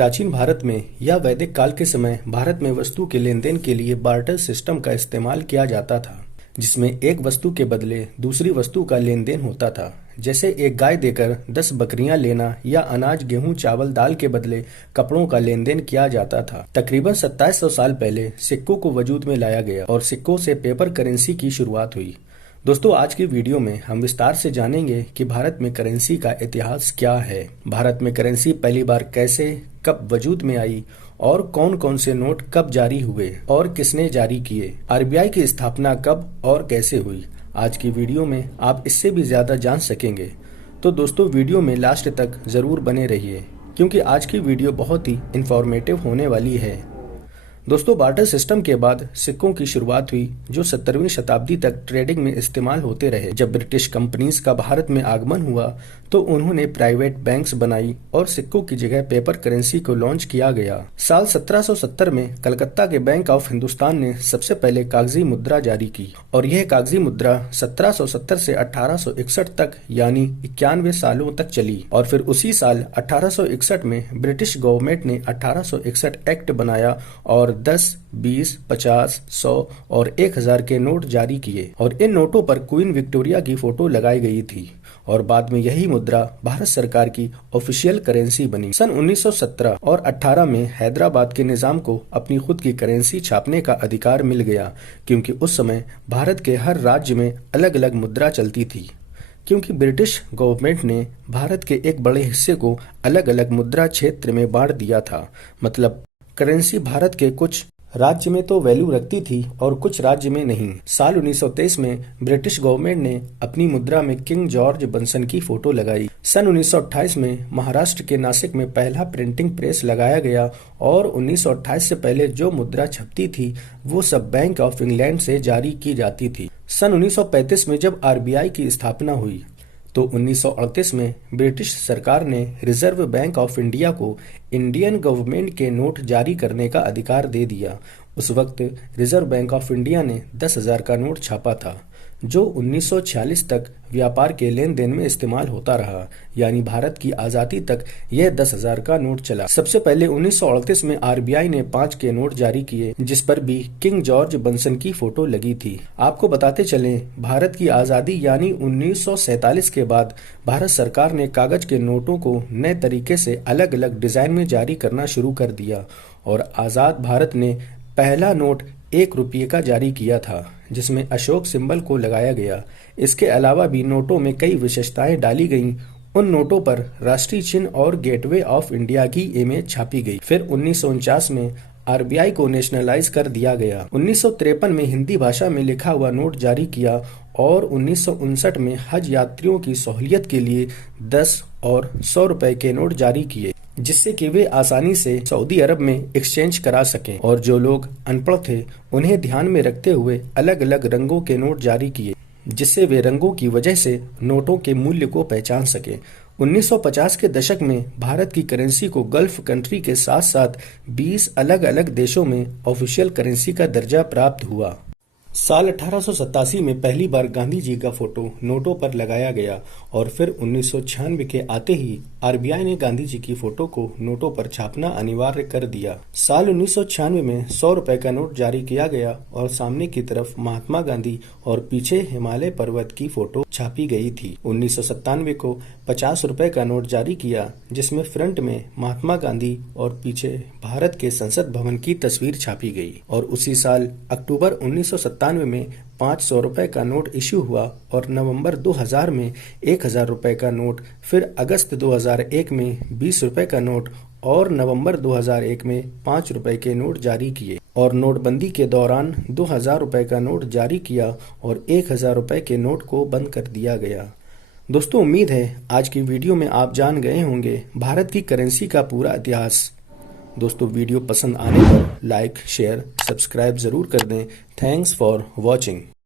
प्राचीन भारत में या वैदिक काल के समय भारत में वस्तु के लेन देन के लिए बार्टर सिस्टम का इस्तेमाल किया जाता था, जिसमें एक वस्तु के बदले दूसरी वस्तु का लेन देन होता था। जैसे एक गाय देकर 10 बकरियां लेना या अनाज, गेहूं, चावल, दाल के बदले कपड़ों का लेन देन किया जाता था। तकरीबन 2700 साल पहले सिक्कों को वजूद में लाया गया और सिक्कों से पेपर करेंसी की शुरुआत हुई। दोस्तों, आज की वीडियो में हम विस्तार से जानेंगे कि भारत में करेंसी का इतिहास क्या है, भारत में करेंसी पहली बार कैसे, कब वजूद में आई और कौन कौन से नोट कब जारी हुए और किसने जारी किए, आरबीआई की स्थापना कब और कैसे हुई। आज की वीडियो में आप इससे भी ज्यादा जान सकेंगे। तो दोस्तों, वीडियो में लास्ट तक जरूर बने रहिए क्योंकि आज की वीडियो बहुत ही इंफॉर्मेटिव होने वाली है। दोस्तों, बार्टर सिस्टम के बाद सिक्कों की शुरुआत हुई जो 17वीं शताब्दी तक ट्रेडिंग में इस्तेमाल होते रहे। जब ब्रिटिश कंपनीज का भारत में आगमन हुआ तो उन्होंने प्राइवेट बैंक्स बनाई और सिक्कों की जगह पेपर करेंसी को लॉन्च किया गया। साल 1770 में कलकत्ता के बैंक ऑफ हिंदुस्तान ने सबसे पहले कागजी मुद्रा जारी की और यह कागजी मुद्रा 1770 से 1861 तक यानी 91 सालों तक चली। और फिर उसी साल 1861 में ब्रिटिश गवर्नमेंट ने 1861 एक्ट बनाया और 10, 20, 50, 100 और 1000 के नोट जारी किए और इन नोटों पर क्वीन विक्टोरिया की फोटो लगाई गई थी और बाद में यही मुद्रा भारत सरकार की ऑफिशियल करेंसी बनी। सन 1917 और 18 में हैदराबाद के निजाम को अपनी खुद की करेंसी छापने का अधिकार मिल गया क्योंकि उस समय भारत के हर राज्य में अलग अलग मुद्रा चलती थी। क्योंकि ब्रिटिश गवर्नमेंट ने भारत के एक बड़े हिस्से को अलग अलग मुद्रा क्षेत्र में बांट दिया था, मतलब करेंसी भारत के कुछ राज्य में तो वैल्यू रखती थी और कुछ राज्य में नहीं। साल 1923 में ब्रिटिश गवर्नमेंट ने अपनी मुद्रा में किंग जॉर्ज बंसन की फोटो लगाई। सन 1928 में महाराष्ट्र के नासिक में पहला प्रिंटिंग प्रेस लगाया गया और 1928 से पहले जो मुद्रा छपती थी वो सब बैंक ऑफ इंग्लैंड से जारी की जाती थी। सन 1935 में जब आरबीआई की स्थापना हुई तो 1938 में ब्रिटिश सरकार ने रिजर्व बैंक ऑफ इंडिया को इंडियन गवर्नमेंट के नोट जारी करने का अधिकार दे दिया। उस वक्त रिजर्व बैंक ऑफ इंडिया ने 10,000 का नोट छापा था जो 1946 तक व्यापार के लेन देन में इस्तेमाल होता रहा, यानी भारत की आजादी तक यह 10,000 का नोट चला। सबसे पहले 1938 में आरबीआई ने 5 के नोट जारी किए जिस पर भी किंग जॉर्ज बंसन की फोटो लगी थी। आपको बताते चलें, भारत की आजादी यानी 1947 के बाद भारत सरकार ने कागज के नोटों को नए तरीके से अलग अलग डिजाइन में जारी करना शुरू कर दिया और आजाद भारत ने पहला नोट 1 रुपये का जारी किया था जिसमें अशोक सिंबल को लगाया गया। इसके अलावा भी नोटों में कई विशेषताएं डाली गईं। उन नोटों पर राष्ट्रीय चिन्ह और गेटवे ऑफ इंडिया की इमेज छापी गई। फिर 1949 में आरबीआई को नेशनलाइज कर दिया गया। 1953 में हिंदी भाषा में लिखा हुआ नोट जारी किया और 1959 में हज यात्रियों की सहूलियत के लिए 10 और 100 रुपए के नोट जारी किए जिससे कि वे आसानी से सऊदी अरब में एक्सचेंज करा सकें और जो लोग अनपढ़ थे उन्हें ध्यान में रखते हुए अलग अलग रंगों के नोट जारी किए जिससे वे रंगों की वजह से नोटों के मूल्य को पहचान सके। 1950 के दशक में भारत की करेंसी को गल्फ कंट्री के साथ साथ 20 अलग अलग देशों में ऑफिशियल करेंसी का दर्जा प्राप्त हुआ। साल 1887 में पहली बार गांधी जी का फोटो नोटों पर लगाया गया और फिर 1996 के आते ही आरबीआई ने गांधी जी की फोटो को नोटों पर छापना अनिवार्य कर दिया। साल 1996 में 100 रुपए का नोट जारी किया गया और सामने की तरफ महात्मा गांधी और पीछे हिमालय पर्वत की फोटो छापी गई थी। 1997 को 50 रुपए का नोट जारी किया जिसमें फ्रंट में महात्मा गांधी और पीछे भारत के संसद भवन की तस्वीर छापी गई। और उसी साल अक्टूबर 1997 में 500 रुपए का नोट इश्यू हुआ और नवंबर 2000 में 1000 रुपए का नोट, फिर अगस्त 2001 में 20 रुपए का नोट और नवंबर 2001 में 5 रुपए के नोट जारी किए और नोटबंदी के दौरान 2000 रुपए का नोट जारी किया और 1000 रुपए के नोट को बंद कर दिया गया। दोस्तों, उम्मीद है आज की वीडियो में आप जान गए होंगे भारत की करेंसी का पूरा इतिहास। दोस्तों, वीडियो पसंद आने पर लाइक, शेयर, सब्सक्राइब जरूर कर दें। Thanks for watching.